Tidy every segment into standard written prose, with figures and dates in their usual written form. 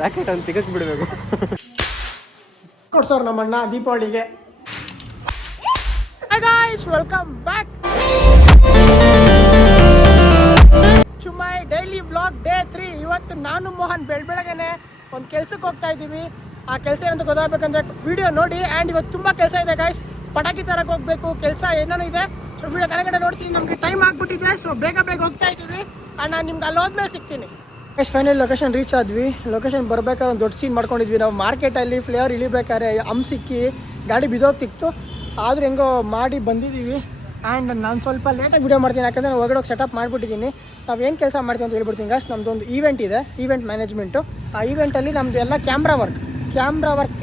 Rocket ಅಂತ ಸಿಗಕ್ ಬಿಡಬೇಕು ಕೊಡ್ಸೋರು ನಮ್ಮಣ್ಣ ದೀಪಾವಳಿಗೆ. Hi guys, welcome back to my daily vlog day 3. ಇವತ್ತು ನಾನು ಮೋಹನ್ ಬೆಳಗ್ಗೆನೆ ಒಂದು ಕೆಲ್ಸಕ್ಕೆ ಹೋಗ್ತಾ ಇದ್ದೀವಿ. ಆ ಕೆಲಸ ಏನಂತ ಗೊತ್ತಾಗಬೇಕಂದ್ರೆ ವಿಡಿಯೋ ನೋಡಿ. ಆ್ಯಂಡ್ ಇವತ್ತು ತುಂಬ ಕೆಲಸ ಇದೆ ಗಾಯ್ಸ್. ಪಟಾಕಿ ತರಕ್ಕೆ ಹೋಗ್ಬೇಕು, ಕೆಲಸ ಏನೇನೋ ಇದೆ. ಸೊ ವಿಡಿಯೋ ಕಡೆಗಡೆ ನೋಡ್ತೀನಿ. ನಮಗೆ ಟೈಮ್ ಆಗ್ಬಿಟ್ಟಿದೆ, ಸೊ ಬೇಗ ಹೋಗ್ತಾ ಇದ್ದೀವಿ. ಆ್ಯಂಡ್ ನಾನು ನಿಮ್ಗೆ ಅಲ್ಲಿ ಹೋದ್ಮೇಲೆ ಸಿಗ್ತೀನಿ. ಫೈನಲ್ ಲೊಕೇಶನ್ ರೀಚ್ ಆದ್ವಿ. ಲೊಕೇಶನ್ ಬರ್ಬೇಕಾದ್ರೆ ಒಂದು ದೊಡ್ಡ ಸೀನ್ ಮಾಡ್ಕೊಂಡಿದ್ವಿ ನಾವು. ಮಾರ್ಕೆಟಲ್ಲಿ ಫ್ಲೇವರ್ ಇಳಿಬೇಕಾದ್ರೆ ಸಿಕ್ಕಿ ಗಾಡಿ ಬಿದ್ದೋಗ್ತಿತ್ತು. ಆದರೂ ಹೆಂಗೋ ಮಾಡಿ ಬಂದಿದ್ದೀವಿ. ಆ್ಯಂಡ್ ನಾನು ಸ್ವಲ್ಪ ಲೇಟಾಗಿ ವಿಡಿಯೋ ಮಾಡ್ತೀನಿ, ಯಾಕಂದರೆ ನಾನು ಹೊರಗಡೆ ಸೆಟಪ್ ಮಾಡಿಬಿಟ್ಟಿದ್ದೀನಿ. ನಾವು ಏನು ಕೆಲಸ ಮಾಡ್ತೀವಿ ಅಂತ ಹೇಳ್ಬಿಡ್ತೀನಿ ಗಾಯ್ಸ್. ನಮ್ಮದೊಂದು ಈವೆಂಟ್ ಇದೆ, ಈವೆಂಟ್ ಮ್ಯಾನೇಜ್ಮೆಂಟು. ಆ ಈವೆಂಟಲ್ಲಿ ನಮ್ಮದು ಎಲ್ಲ camera work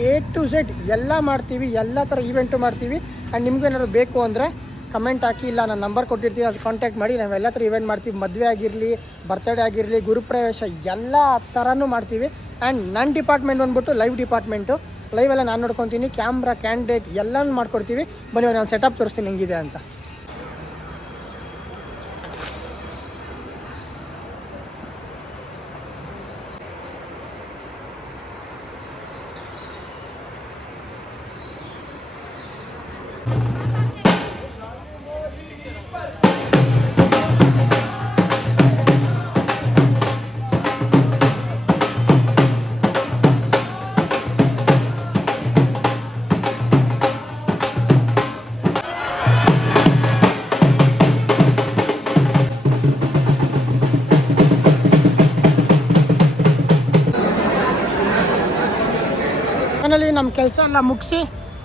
A to Z ಎಲ್ಲ ಮಾಡ್ತೀವಿ. ಎಲ್ಲ ಥರ ಈವೆಂಟು ಮಾಡ್ತೀವಿ. ಆ್ಯಂಡ್ ನಿಮ್ಗೇನಾದ್ರು ಬೇಕು ಅಂದರೆ ಕಮೆಂಟ್ ಹಾಕಿ, ಇಲ್ಲ ನಾನು ನಂಬರ್ ಕೊಟ್ಟಿರ್ತೀನಿ, ಅದು ಕಾಂಟ್ಯಾಕ್ಟ್ ಮಾಡಿ. ನಾವೆಲ್ಲ ಥರ ಇವೆಂಟ್ ಮಾಡ್ತೀವಿ. ಮದುವೆ ಆಗಿರಲಿ, ಬರ್ತ್ಡೇ ಆಗಿರಲಿ, ಗುರುಪ್ರವೇಶ ಎಲ್ಲ ಥರನೂ ಮಾಡ್ತೀವಿ. ಆ್ಯಂಡ್ ನನ್ನ ಡಿಪಾರ್ಟ್ಮೆಂಟ್ ಬಂದ್ಬಿಟ್ಟು ಲೈವ್ ಡಿಪಾರ್ಟ್ಮೆಂಟು. ಲೈವೆಲ್ಲ ನಾನು ನೋಡ್ಕೊತೀನಿ. ಕ್ಯಾಮ್ರಾ, ಕ್ಯಾಂಡಿಡೇಟ್ ಎಲ್ಲನೂ ಮಾಡ್ಕೊಡ್ತೀವಿ. ಬನ್ನಿ ನಾನು ಸೆಟಪ್ ತೋರಿಸ್ತೀನಿ ಹೆಂಗಿದೆ ಅಂತ. ಫೈನಲಿ ನಮ್ಮ ಕೆಲಸ ಎಲ್ಲ ಮುಗಿಸಿ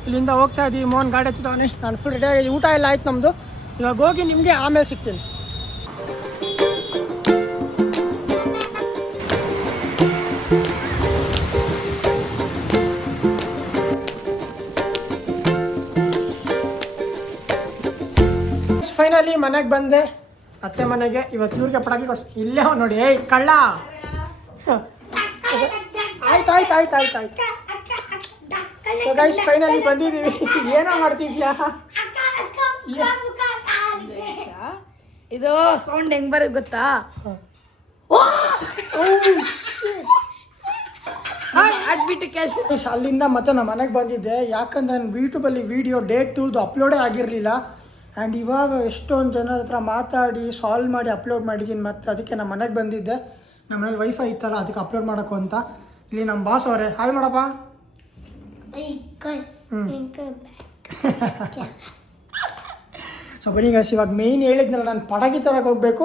ಇಲ್ಲಿಂದ ಹೋಗ್ತಾ ಇದ್ದೀವಿ. ಮೋಹನ್ ಗಾಡಿ ಎತ್ತಿದವನೇ. ನಾನು ಫುಲ್ ರೆಡಿ ಆಗಿ, ಊಟ ಎಲ್ಲ ಆಯ್ತು ನಮ್ಮದು. ಇವಾಗ ಹೋಗಿ ನಿಮಗೆ ಆಮೇಲೆ ಸಿಗ್ತೀನಿ. ಫೈನಲಿ ಮನೆಗೆ ಬಂದೆ, ಅತ್ತೆ ಮನೆಗೆ. ಇವತ್ತು ಇವ್ರಿಗೆ ಪಟಾಕಿ ಕೊಡ್ಸಿ. ಇಲ್ಲೇ ನೋಡಿ, ಏಯ್ ಕಳ್ಳ. ಆಯ್ತು. ಸೊ ಗೈಸ್ ಫೈನಲಿ ಬಂದಿದ್ದೀವಿ. ಏನೋ ಮಾಡ್ತಿದ್ಯಾ? ಇದು ಸೌಂಡ್ ಹೆಂಗ್ ಬರೋದು ಗೊತ್ತಾ? ಅಡ್ಬಿಟ್ಟು ಕೆಲಸ. ಅಲ್ಲಿಂದ ಮತ್ತೆ ನಾನು ಮನೆಗೆ ಬಂದಿದ್ದೆ. ಯಾಕಂದ್ರೆ ನಾನು ಯೂಟ್ಯೂಬಲ್ಲಿ ವಿಡಿಯೋ ಡೇ 2 ಅಪ್ಲೋಡೇ ಆಗಿರಲಿಲ್ಲ. ಆ್ಯಂಡ್ ಇವಾಗ ಎಷ್ಟೊಂದು ಜನರ ಹತ್ರ ಮಾತಾಡಿ ಸಾಲ್ವ್ ಮಾಡಿ ಅಪ್ಲೋಡ್ ಮಾಡಿದ್ದೀನಿ. ಮತ್ತೆ ಅದಕ್ಕೆ ನಾನು ಮನೆಗೆ ಬಂದಿದ್ದೆ. ನಮ್ಮ ಮನೇಲಿ ವೈಫೈ ಇತ್ತಲ್ಲ, ಅದಕ್ಕೆ ಅಪ್ಲೋಡ್ ಮಾಡೋಕ್ಕೂ ಅಂತ. ಇಲ್ಲಿ ನಮ್ಮ ಬಾಸ್ ಅವರೇ, ಹಾಯ್ ಮಾಡಪ್ಪ. ಸೊ ಬನ್ನಿ ಗೈಸ್, ಇವಾಗ ಮೇಯ್ನ್ ಹೇಳಿದ್ನಲ್ಲ, ನಾನು ಪಟಾಕಿ ತರಕ್ಕೆ ಹೋಗಬೇಕು.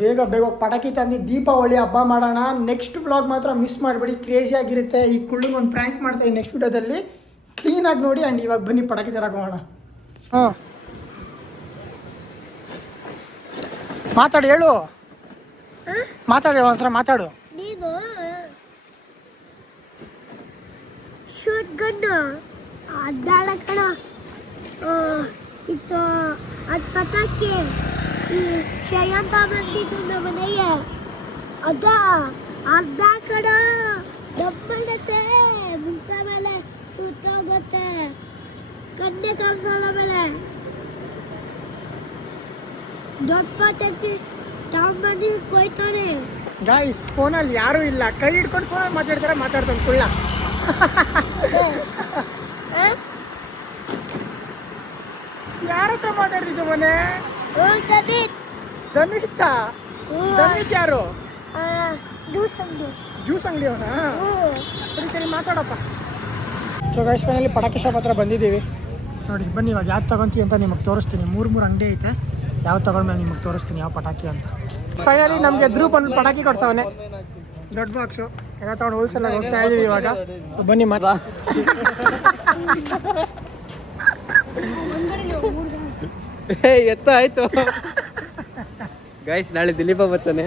ಬೇಗ ಪಟಾಕಿ ತಂದು ದೀಪಾವಳಿ ಹಬ್ಬ ಮಾಡೋಣ. ನೆಕ್ಸ್ಟ್ ವ್ಲಾಗ್ ಮಾತ್ರ ಮಿಸ್ ಮಾಡಬೇಡಿ, ಕ್ರೇಜಿಯಾಗಿರುತ್ತೆ. ಈ ಕುಳ್ಳಿಗೆ ಒಂದು ಪ್ರ್ಯಾಂಕ್ ಮಾಡ್ತೀನಿ ನೆಕ್ಸ್ಟ್ ವಿಡಿಯೋದಲ್ಲಿ. ಕ್ಲೀನಾಗಿ ನೋಡಿ. ಆ್ಯಂಡ್ ಇವಾಗ ಬನ್ನಿ ಪಟಾಕಿ ತರಕ್ಕೆ ಹೋಗೋಣ. ಹಾಂ ಮಾತಾಡು, ಹೇಳು, ಮಾತಾಡಿ ಒಂಥರ ಮಾತಾಡು. ಇದು ಅದು ಪಟಾಕಿ ಶ್ರೇಯಂತ ಬಂದಿದ್ದು ನಮ್ಮ ಮನೆಗೆ. ಅದ ಅರ್ಧ ಕಡ ದಪ್ಪಳತ್ತೆ, ಮುಖ ಮೇಲೆ ಸುತ್ತೋಗುತ್ತೆ, ಕಣ್ಣೆ ಕಾಣಿಸೋಲ್ಲ. ಮೇಲೆ ದೊಡ್ಡ ಪಟಾಕಿ ತಗೊಂಡ್ಬಂದು ಕೊಯ್ತಾನೆ. ಗಾಯ್ಸ್ ಫೋನಲ್ಲಿ ಯಾರೂ ಇಲ್ಲ, ಕೈ ಹಿಡ್ಕೊಂಡು ಫೋನಲ್ಲಿ ಮಾತಾಡ್ತಾನೆ ಕುಳ್ಳ. ಯಾರ ಹತ್ರ ಮಾತಾಡ್ತಿದ್ದು ಮನೆ? ಧನಿತ್ ಯಾರು? ಜ್ಯೂಸ್ ಅಂಗಡಿ ಅವನಾ? ಸರಿ ಮಾತಾಡಪ್ಪ. ಸೊ ಗೈಸ್ ಫೈನಲಿ ಪಟಾಕಿ ಶಾಪ್ ಹತ್ರ ಬಂದಿದ್ದೀವಿ. ನೋಡಿ ಬನ್ನಿ, ಇವಾಗ ಯಾವ್ದು ತಗೊಂತೀವಿ ಅಂತ ನಿಮಗೆ ತೋರಿಸ್ತೀನಿ. ಮೂರು ಅಂಗಡಿ ಐತೆ. ಯಾವ್ದು ತಗೊಂಡ್ಮೇಲೆ ನಿಮಗೆ ತೋರಿಸ್ತೀನಿ ಯಾವ ಪಟಾಕಿ ಅಂತ. ಫೈನಲಿ ನಮಗೆ ಎದುರು ಬಂದು ಪಟಾಕಿ ಕೊಡ್ಸವನೆ, ದೊಡ್ಡ ಬಾಕ್ಸು. ಎಲ್ಲ ತಗೊಂಡು ಹೋಲ್ಸೇಲ್ ಆಗಿ ಹೋಗ್ತಾ ಇದೀವಿ ಇವಾಗ. ಬನ್ನಿ ಮಾತಾ. ಎತ್ತ ಆಯ್ತು ಗೈಸ್. ನಾಳೆ ದಿಲೀಪ ಬರ್ತಾನೆ,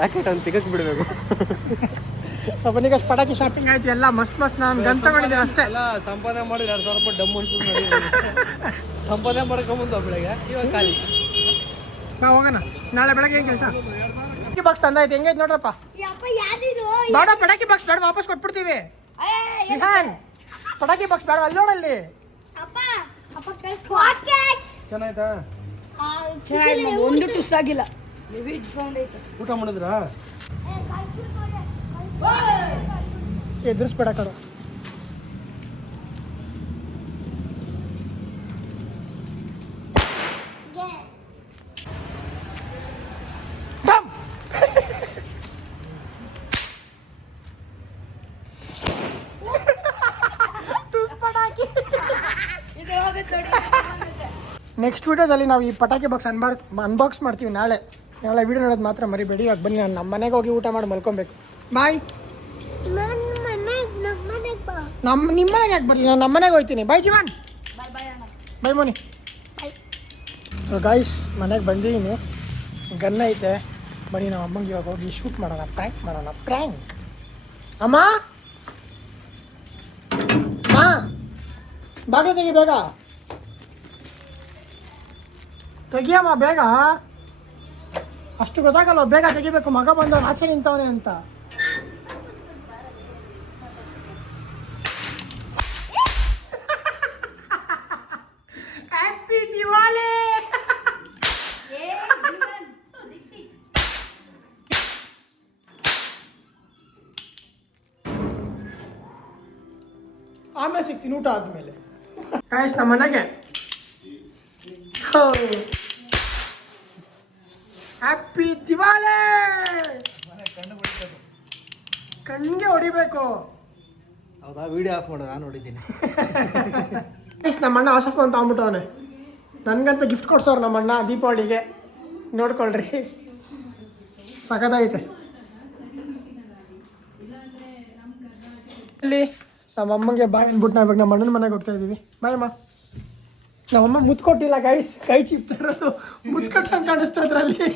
ರಾಕೆಟ್ ಅಂತ ಸಿಗಕ್ ಬಿಡಬೇಕು. ಬನ್ನಿ ಗೈಸ್, ಪಟಾಕಿ ಶಾಪಿಂಗ್ ಆಯ್ತು. ಎಲ್ಲ ಮಸ್ತ್ ನಾನು ಗನ್ ತಗೊಂಡಿದ್ದೀನಿ ಅಷ್ಟೇ. ಎಲ್ಲ ಸಂಪಾದನೆ ಮಾಡಿ 2,000 ರೂಪಾಯಿ ಡಮ್ ಅನ್ಸುತ್ತೆ. ಸಂಪಾದನೆ ಮಾಡ್ಕೊಂಬಂದು ಬೆಳಗ್ಗೆ ಇವಾಗ ಖಾಲಿ. ನಾವು ಹೋಗೋಣ ನಾಳೆ ಬೆಳಗ್ಗೆ. ಏನು ಕೆಲಸ? ಪಟಾಕಿ ಬಾಕ್ಸ್ ತಂದಾಯ್ತು. ಹೆಂಗೈತೆ ನೋಡ್ರಪ್ಪ. ಬೇಡ ಪಟಾಕಿ ಬಾಕ್ಸ್ ಬೇಡ, ವಾಪಸ್ ಕೊಟ್ಬಿಡ್ತೀವಿ. ಪಟಾಕಿ ಬಾಕ್ಸ್ ಬೇಡ, ಅಲ್ಲಿ ನೋಡಲ್ಲಿ. ಚೆನ್ನಾಯ್ತಾ? ಒಂದು ಟುಸ್ ಆಗಿಲ್ಲ ಹೆವಿ ಸೌಂಡ್ ಐತೆ. ಊಟ ಮಾಡಿದ್ರಾ? ಎದುರಿಸ್ಬೇಡ ಕಡು. ನೆಕ್ಸ್ಟ್ ವಿಡಿಯೋದಲ್ಲಿ ನಾವು ಈ ಪಟಾಕಿ ಬಾಕ್ಸ್ ಅನ್ಬಾಕ್ಸ್ ಮಾಡ್ತೀವಿ ನಾಳೆ ವಿಡಿಯೋ ನೋಡೋದು ಮಾತ್ರ ಮರಿಬೇಡಿ. ಇವಾಗ ಬನ್ನಿ, ನಾನು ನಮ್ಮ ಮನೆಗೆ ಹೋಗಿ ಊಟ ಮಾಡಿ ಮಲ್ಕೊಬೇಕು. ಬಾಯ್. ನಿಮ್ಮ ಮನೆಗೆ ಯಾಕೆ ಬರಲಿ, ನಾನು ನಮ್ಮ ಮನೆಗೆ ಹೋಗ್ತೀನಿ. ಬಾಯ್ ಜೀವನ್. ಬಾಯ್ ಮೋನಿ. ಗಾಯ್ಸ್ ಮನೆಗೆ ಬಂದಿದ್ದೀನಿ, ಗನ್ ಐತೆ. ಬನ್ನಿ ನಾವು ಅಮ್ಮಂಗೆ ಇವಾಗ ಹೋಗಿ ಶೂಟ್ ಮಾಡೋಣ, ಪ್ರ್ಯಾಂಕ್. ಅಮ್ಮ ಬಾಗಿಲು ತೆಗಿ ಬೇಗ, ತೆಗಿಯಮ್ಮ ಬೇಗ. ಅಷ್ಟು ಗೊತ್ತಾಗಲ್ಲ, ಬೇಗ ತೆಗಿಬೇಕು. ಮಗ ಬಂದವನು ಆಚೆ ನಿಂತವನೆ ಅಂತ. ಹ್ಯಾಪಿ ದಿವಾಲಿ. ಆಮೇಲೆ ಸಿಗ್ತೀನಿ ಊಟ ಆದ್ಮೇಲೆ. ಕಾಯಿಸ್ ನಮ್ಮ ಮನೆಗೆ. ಹ್ಯಾಪಿ ದಿವಾಲಿ. ಕಣ್ಣಿಗೆ ಹೊಡಿಬೇಕು. ಹೌದಾ? ವಿಡಿಯೋ ಆಫ್ ಮಾಡೋದು ನಾನು ನೋಡಿದ್ದೀನಿ. ನಮ್ಮ ಅಣ್ಣ ಹೊಸ ಫೋನ್ ತಗೊಂಡ್ಬಿಟ್ಟವನೆ. ನನಗಂತ ಗಿಫ್ಟ್ ಕೊಡ್ಸೋರು ನಮ್ಮ ಅಣ್ಣ ದೀಪಾವಳಿಗೆ, ನೋಡ್ಕೊಳ್ರಿ. ಸಖತ್ತೈತೆ. ಇಲ್ಲಿ ನಮ್ಮಮ್ಮಗೆ ಬಾಯ್ ಅಂದ್ಬಿಟ್ಟು ನಾವು ಇವಾಗ ನಮ್ಮ ಅಣ್ಣನ ಮನೆಗೆ ಹೋಗ್ತಾ ಇದ್ದೀವಿ. ಬಾಯ್ ಅಮ್ಮ. ನಮ್ಮಮ್ಮ ಮುತ್ಕೊಟ್ಟಿಲ್ಲ ಗೈಸ್, ಕೈ ಚಿಪ್ತಾ ಇರೋದು ಮುತ್ಕೊಟ್ಟಂಗೆ ಕಾಣಿಸ್ತಾ ಇದ್ರಲ್ಲಿ.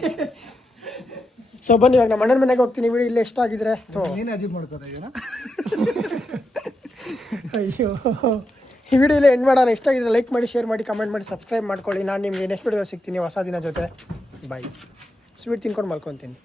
ಸೊ ಬನ್ನಿ ಇವಾಗ ನಮ್ಮ ಅಣ್ಣನ ಮನೆಗೆ ಹೋಗ್ತೀನಿ. ವಿಡಿಯೋ ಇಲ್ಲೇ ಇಷ್ಟ ಆಗಿದ್ರೆ ನೀನು ಅಜೀಬ್ ಮಾಡ್ಕೋತಾ ಇದೀನ. ಅಯ್ಯೋ, ಈ ವಿಡಿಯೋ ಇಲ್ಲೇ ಎಂಡ್ ಮಾಡೋಣ. ಇಷ್ಟ ಆಗಿದ್ರೆ ಲೈಕ್ ಮಾಡಿ, ಶೇರ್ ಮಾಡಿ, ಕಮೆಂಟ್ ಮಾಡಿ, ಸಬ್ಸ್ಕ್ರೈಬ್ ಮಾಡ್ಕೊಳ್ಳಿ. ನಾನು ನಿಮಗೆ ನೆಕ್ಸ್ಟ್ ವಿಡಿಯೋ ಸಿಗ್ತೀನಿ ಹೊಸ ದಿನ ಜೊತೆ. ಬಾಯ್. ಸ್ವೀಟ್ ತಿನ್ಕೊಂಡು ಮಲ್ಕೊತೀನಿ.